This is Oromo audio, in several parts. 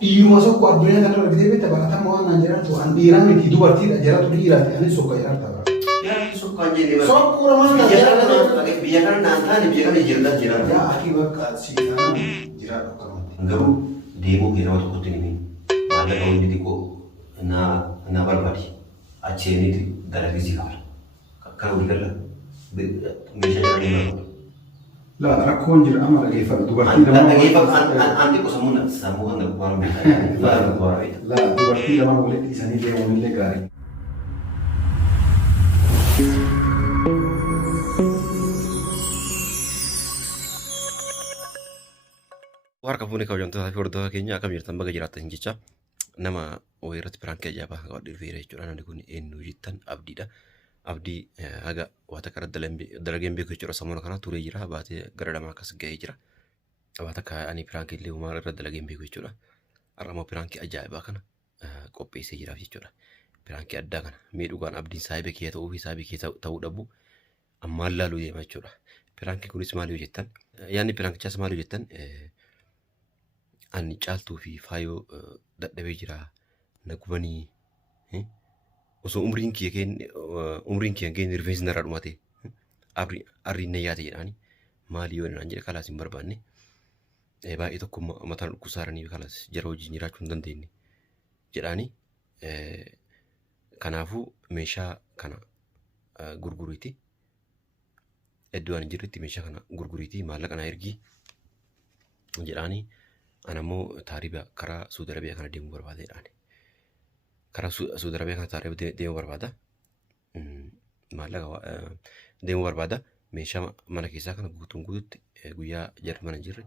Dhiiruma tokko addunyaa kana irra gidee beektaa baratamaa waan naan jedhan tu'an dhiiraan miti dubartiidha jaratu dhiiraati ani sokka jedhan ta'a. Yaa sokkaan jennee Sokkura maal ta'a? biyya kana naan taane biyya kana jirta jiran. Yaa ati bakka siidaa jiraa dhokkamatti. Garuu deemuu kee nama tokkotti ni maallaqa hojii xiqqoo na barbaadi. Acheeniti dalagisii qaba. Kan walii gala meeshaa jala ni barbaadu. La rakkoon jira amma dhageeffadhu dubartii lama. Anti ko sammuu kan waan beekaa. La dubartii lama walitti dhiisanii deemuun illee gaarii. Warra fuunee kabajamtoota fi hordofaa keenya akkam jirtan baga jiraattan jecha nama wayirratti piraankii ajaa'ibaa kan dhufeera jechuudha. Namni kun eenyu jettan Abdiidha. Abdii haga waata kana dalageen beeku jechuudha. Sammuna kana turee jira. Baatee gara lamaa akkas ga'ee jira. Waata kaa'anii piraankii illee uumaa irra dalageen beeku jechuudha. Har'a immoo piraankii ajaa'ibaa kana qopheessee jiraaf jechuudha. Piraankii addaa kana miidhugaan Abdiin saayibee kee ta'uu fi saayibee kee ta'uu dhabu ammaan laaluu deema jechuudha. Piraankii kunis maal yoo jettan yaadni piraankichaas maal yoo jettan ani caaltuu fi faayoo dadhabee jira na gubanii osoo umriin kiyya keen rifeensi narraa dhumate arriin na yaate jedhaani maali yoo naan jedhe kalaas hin barbaanne baay'ee tokko mataan dhukkusaaranii kalaas jara wajjin jiraachuu hin dandeenye jedhaani kanaafuu meeshaa kana gurguriiti iddoo ani jirretti meeshaa kana gurguriiti maallaqa naa ergii jedhaani. Anammoo taariba karaa Saudi Arabiyaa kana deemuu barbaada jedhaani. Karaa Saudi Arabiyaa kana taariba deemuu barbaada. Maallaqa deemuu barbaada. Meeshaa mana keessaa kana guutuun guututti guyyaa jarri mana jirre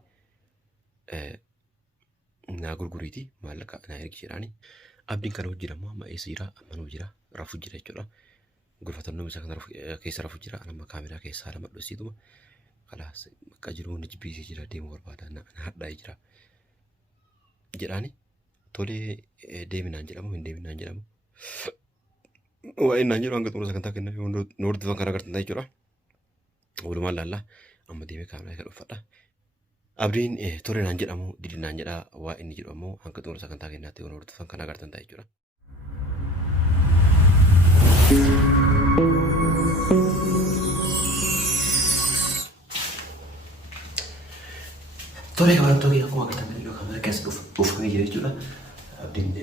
naa gurguriiti maallaqa naa ergi jedhaani. Abdiin kana hojii ammoo amma eessa jira? Manuma jira. Rafuu jira jechuudha. Gurfatannoo isaa kana keessa rafuu jira. Anamma kaameraa keessaa lama dhossituma. Kalaas bakka jiru hundi jibbiisee jira deemuu barbaada. Na hadhaa'ee jira. Jedhaani tolee deeminaan jedhamu hin deeminaan jedhamu waa'ee naan jedhu hanga xumura sagantaa kenna nu hordofan kan agartan jechuudha. Walumaan laallaa amma deemee kaameraa kan uffadha. Abdiin tolee naan jedhamu didi naan jedhaa waa inni jedhu ammoo hanga xumura sagantaa kennaatti nu hordofan kan agartan jechuudha. Tolee kabajamtoota akkuma agartan kamera keessa dhufanii jira jechuudha. Abdiin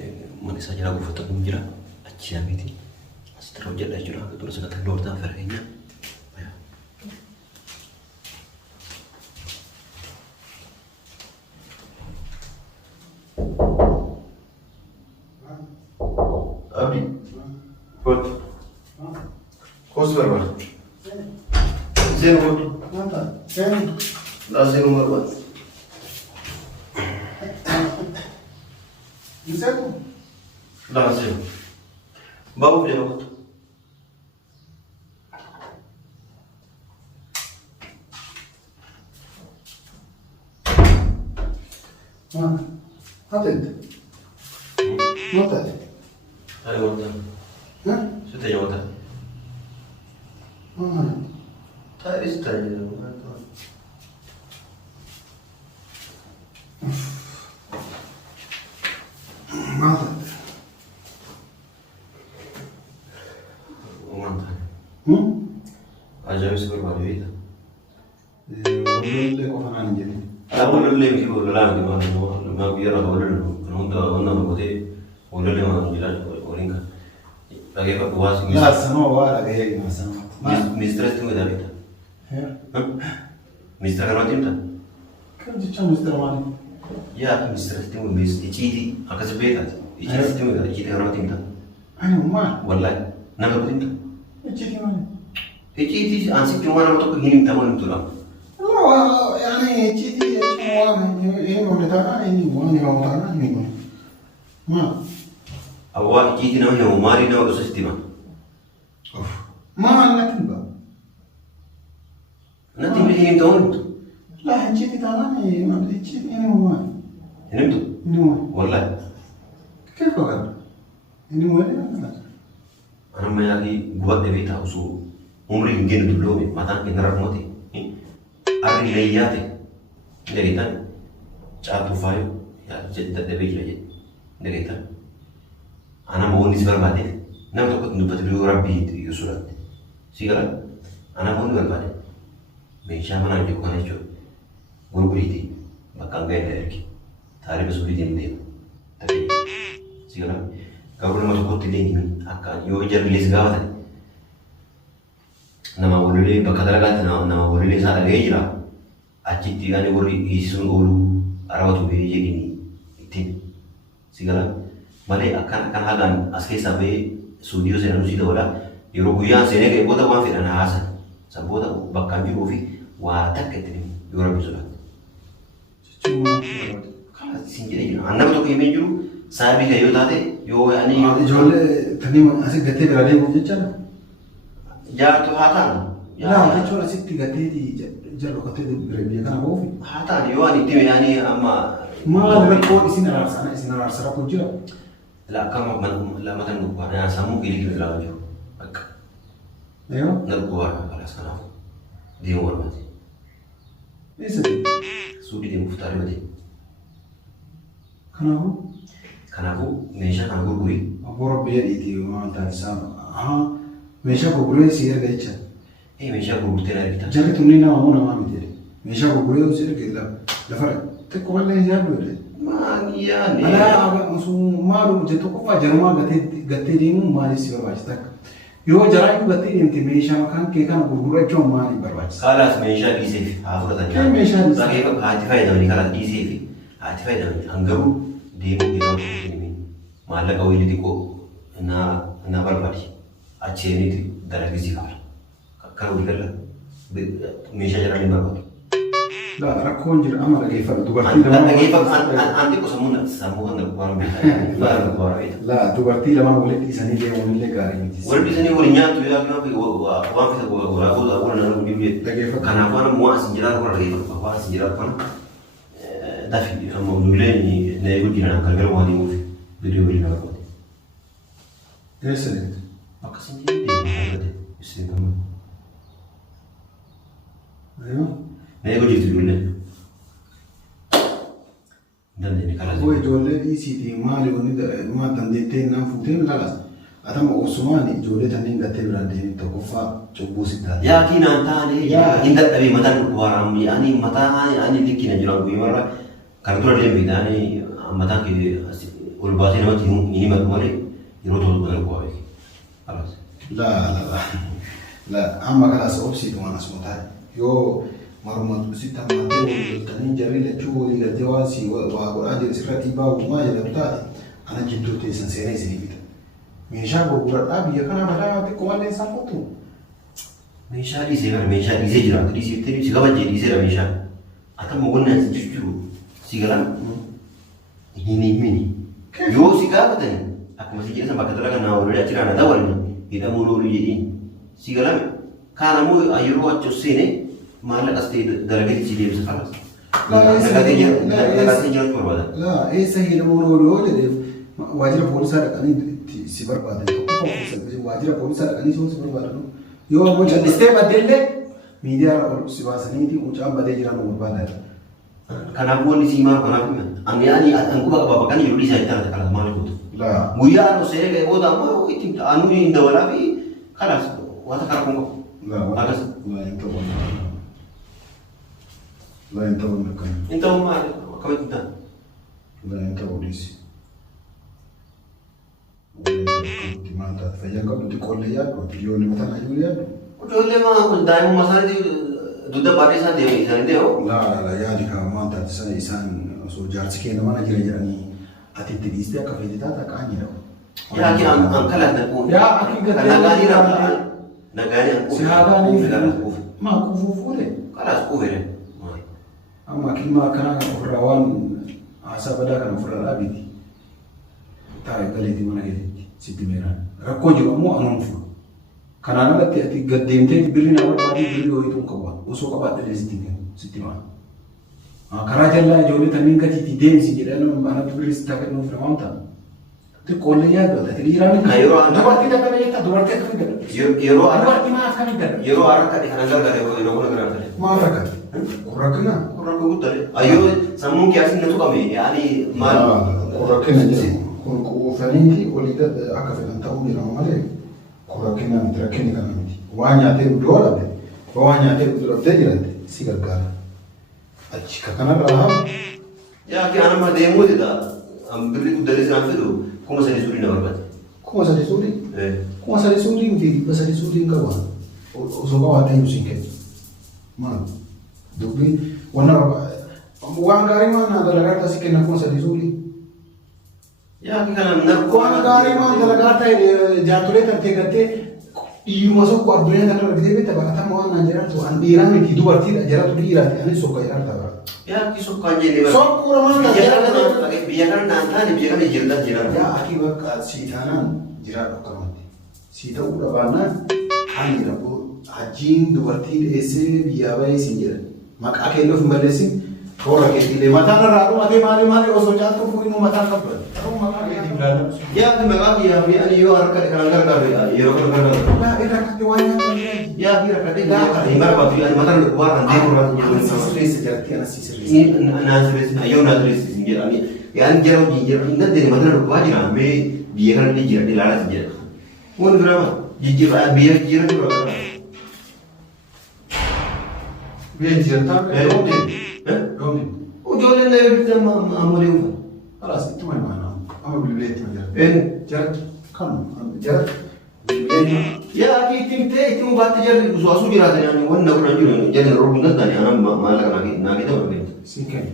mana isaa jala buufatamu jira. Achi yaamiti asitti hojjedha jechuudha. Xumura sagantaa nu hordofan fira keenya. Abdi, kot, kos barbaada. Seenu kot. Seenu. Daa seenu barbaada. Seenu. Daa seenu. Babu dia kot. Atende. Notate. Ayo wonten. Hah? Sudah wonten. Tak istirahat. Notate. Wonten. Ajaib seperti itu. Walulle kofanaan jedhe. Aku lele mesti bola lagi mana biar aku lele nunda bote lele mana jelas orang kan lagi apa buas La sama waa dhagahee hima sama. mistress tu ada itu Hah? mistress kan tim tak Kan jecha Mr. Mani. ya mistress tu iciti akan sebetat iciti tu iciti kan tim tak Ani umma. wallahi nama tim tak Echiti mani. iciti ansik cuma nama tu hinim tahu tu lah Allah yani echiti ini uletana ini wani mautana ini wani. Ma. awak iciti nama yang umari nama tu sestima Ma annatin ba. nanti beli hinim tahu tu La echiti tanani ma echiti ini wani. hinim tu Ini wani. wallahi Kif kan? Ini wani kan? Anak lagi buat dia tahu su umri mungkin dulu mata kenal mati. Ari leyate dari tan catu fayo dadhabee jira jedhe dhageetta. Ana moonni si barbaade nama tokkotti dubbatu yoo rabbii yoo sodaatte si gala ana moonni barbaade meeshaa manaa jiru kana jechuudha gurguriitii bakka hanga inni erge taarifa suubii deemu si gala garuu nama tokkotti illee himi akka yoo jarrilees gaafatan nama waliilee bakka dalagaatti nama waliilee isaa dhaga'ee jira achitti ani warri dhiisisuun ooluu arabatu bee jedhini ittiin si gala malee akan hagan as keessaa bahee suudiyoo seenaa nusii ta'udha yeroo guyyaan seenee ga'e booda waan fedhan haasan san booda bakkaan jiruu fi waa takka ittiin yoo rabbi sodaate. Kana isin jedhee jira nama tokko himee jiru saabii kee yoo taate yoo ani ijoollee tanii asii gattee bira deemu jechaadha. Jaartu haa taanu. Laa jechuun asitti gatteeti jallo gattee bira biyya kana boofi. Haa taanu yoo ani itti yaani amma. Maal rakkoo isin araarsa rakkoo jira. La kama lamatan gubbaadha yaa sammuu gadi gadi ilaalaa jiru bakka. Eeyyoo. Na gubbaadha kalaas kanaaf deemu barbaade. Eessa deemu? Suudii deemuuf taarifaa deemu. Kanaafuu? Kanaafuu meeshaa kana gurgurii. Abboo rabbii dhiitii waan taasisaa. Meeshaa gurguree si erga jecha. Meeshaa gurgurtee na ergita. Jarri tunni nama moo namaa miti. Meeshaa gurguree si erga lafarra xiqqoo wallee yaaddu. Maaniyyaani. Alaa maalu jettu qofa jarumaa gattee deemuun maaliif si barbaachisa? Yoo jaraayyuu gattee deemte meeshaa kan kee kana gurgurachuun maaliif barbaachisa? Kaalaas meeshaa dhiisee fi haa fudhatan. Kee meeshaa dhiisee. Baay'ee haati fayyadamanii kaalaas dhiisee fi haati fayyadamanii hangaruu deemuu beekamu maallaqa wayii xiqqoo na barbaade acheeniiti dalagisii kaala. Kan walii gala meeshaa jaraan hin barbaadu. Rakkoon jira amma dhageeffadhu dubartii lama. Anti kok sammuu kan gurguramu beektaa. Dubartii lama walitti dhiisanii deemuun illee gaarii miti. Walitti dhiisanii waliin nyaatu yaa waan fita waraabota waan nama guddiin beeku. Kanaaf waan ammoo as jiraatu kana dhageeffatu waan as jiraatu kana dafi ammoo nulleen na eeguu jiran kan gara waan himuuf viidiyoo waliin nama qabate. Eessa deemte? Akkasiin deemte isin kamuu. Nah, aku jadi dulu nih. Dan ini kalau Gue ijoollee dhiisiitii maali wanni maa dandeettee naan fuutee ilaalaas. Atama Osmaani ijoollee tanneen gattee biraan deemee tokkoffaa cubbuu sittaati. Yakinaan taane inda dhabii mataan dhukkubaaramu yaani mataa yaani dikkina jiran guyyaarra kan dura deemee yaani mataan kee ol baasee namatti hin himatu malee yeroo tokko kan dhukkubaare. Alas. La amma kalaas obsiitu waan asuma taa'e yoo marumatu sitta maatee walii jarri lachuu walii galtee waasii waa godhaa jiru sirratti baa'uumaa jedhamtu taate ana jidduu teessan seenaa isinii bita. Meeshaa gurguradhaa biyya kanaa mataa xiqqoo mallee isaan fottu. Meeshaa dhiisee gara meeshaa dhiisee jiraatu dhiisee si kabajee dhiiseera meeshaa. Atama wanni as jiru si galan hin himini. Yoo si gaafatani akkuma si jedhan bakka dalagaa naa walii achi kana dawalni hidhamuu loolii jedhiin si galan kaanamuu yeroo achi seene maallaqa as ta'e dalagatti si deebisa kanas. Nagaatee jiraachuu barbaada. Laa eessa hidhamuu loolii yoo jedheef waajjira poolisaa dhaqanii si barbaadan waajjira poolisaa dhaqanii si barbaadan yoo ammoo jallisitee baddeellee miidiyaa si baasaniiti mucaan badee jiran barbaadan. Kanaafuu wanni si maal kanaaf himan ani yaani ankuba qaba bakka yeroo dhiisaa itti argata kanas maal gootu. Guyyaa anu seeree ga'e booda ammoo itti anu hin dabalaa fi kanas wanta karaa kun qabu. Akas. Lain tahun kan. Itu mah kau itu tak. Lain tahun di sini. Di mana? Saya kau di kolej kau video ni macam ayu lihat. Udah mah dah masalah itu duda barisan dia isan dia. La ya di kamar tadi saya isan so jar sekian mana jalan ni. Ati di istiak kafe di tata kan ya. Ya ki angkal ada pun. Ya aki kita nagari ramai. Nagari angkul. Siapa ni? Ma kufu le. Kalas kufu le. Amma kima kana ofrawan asa pada kana ofrala abiti ta galeti mana gedi sitti mera rakko jiru mo anon fu kana na ati gaddemte birina wadi biro itu kawa uso kaba de sitti ma kara jalla jole tamin gati ti dem si jedano mana biris ta kan ofrawan ta te kolle ya do ta dirami kayo anda dapat kita kana yata do warta kan yero dapat ma kan yero araka di kana gara gara yero kuna gara ma araka Rakkina. Rakkoo guddaalee. Ayyoo sammuun kiyaasin na tuqame yaani maal. Rakkina jedhamu. Kun quufaniiti olii akka fedhan ta'uu jedhama malee rakkina miti rakkinni kana miti. Waan nyaatee iddoo dhabde waan nyaatee iddoo dhabdee jiraate si gargaara. Achi kanarraa haa. Yaa kee anama deemuu dida birri guddaalee sinaan fedhu kuma sadii suurii na barbaade. Kuma sadii suurii? Kuma sadii suurii miti dhibba sadii suurii hin qabu. Osoo qabaatee hin siin kennu. Maal? Dubbiin waan gaarii waan dalagaa taasise kenna kuma sadii suurii. Yaa kee kana narkoo. Waan gaarii waan dalagaa ta'e jaartolee tantee gattee dhiiruma tokko addunyaa kanarra bitee bitta baqatama waan naan jedhamtu an dhiiraa miti dubartiidha jedhatu dhiiraati anis sokka jedhamta bara. Yaa kee sokkaan jennee bara. Sokkura maal ta'a? Biyya kana naan taane biyya kana jirtan jedhama. Yaa akii bakka sii taanaan jiraadhu akkamatti. Sii ta'uu dhabaannaan ani rakkoo hajjiin dubartii dheessee biyyaa bahee siin jedhan. Maqaa keenya of hin balleessin toora keetiilee mataan irraa dhumatee maali osoo caatu fuudhimuu mataan qabdan. Ta'uu maqaa keetiin ilaalu. Yaa kee maqaa kiyyaa fi ani yoo harka kan gargaaru yeroo kan gargaaru. Yaa rakkate waan nyaatan. Yaa kee rakkate hin barbaadu ani mataan waan kan deemu irraa jedhu. Sirreessa jirti ana si sirreessa. Naan sirreessi ayyoo naan sirreessi hin jedhani. Yaan jara hojii jira hin dandeenye mataan dhukkubaa jira mee biyya kana jijjiira ilaalaa hin jedha. Waan biraama jijjiira biyya jijjiira jira. Biyya jijjiirataa dhoomne. Dhoomne. Ijoolleen na eebbifte ammalee uffata. Alaas itti maal amma bilbilee itti maal Jara kan jara bilbilee yaa kee ittiin ta'e ittiin baatte jarri osoo jiraatan yaani waan na godhan jiru jalli roobuu hin danda'ani anam maallaqa naa kee ta'u argina. siin kenna.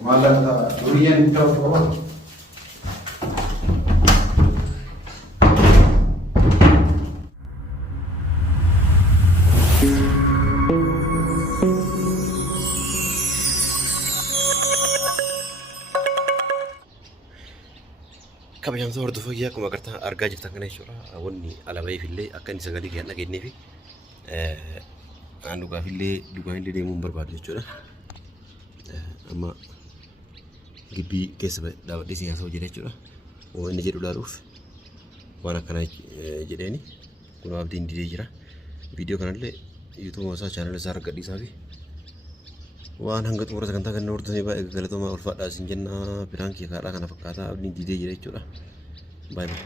Maallaqa ta'a duriyyaan itti ta'u qabaatu. Kabajamtoota hordofaa kiyyaa akkuma agartan argaa jirtan kana jechuudha. Wanni alabaayif illee akka inni sagalee kiyyaa dhageenyee fi dhugaaf illee deemuu hin barbaadu jechuudha. Amma gibbii keessa dhaabbatee siyaasa hojjeta jechuudha. Waan inni jedhu ilaaluuf waan akkanaa jedheeni kun abdiin didee jira. Viidiyoo kanallee yuutuub isaa chaanala isaa argadhiisaa fi waan hanga xumura sagantaa kan hordofanii baay'ee galatoomaa ulfaadhaa isin jenna. Piraankii kaadhaa kana fakkaataa abdiin didee jira jechuudha. Bye bye.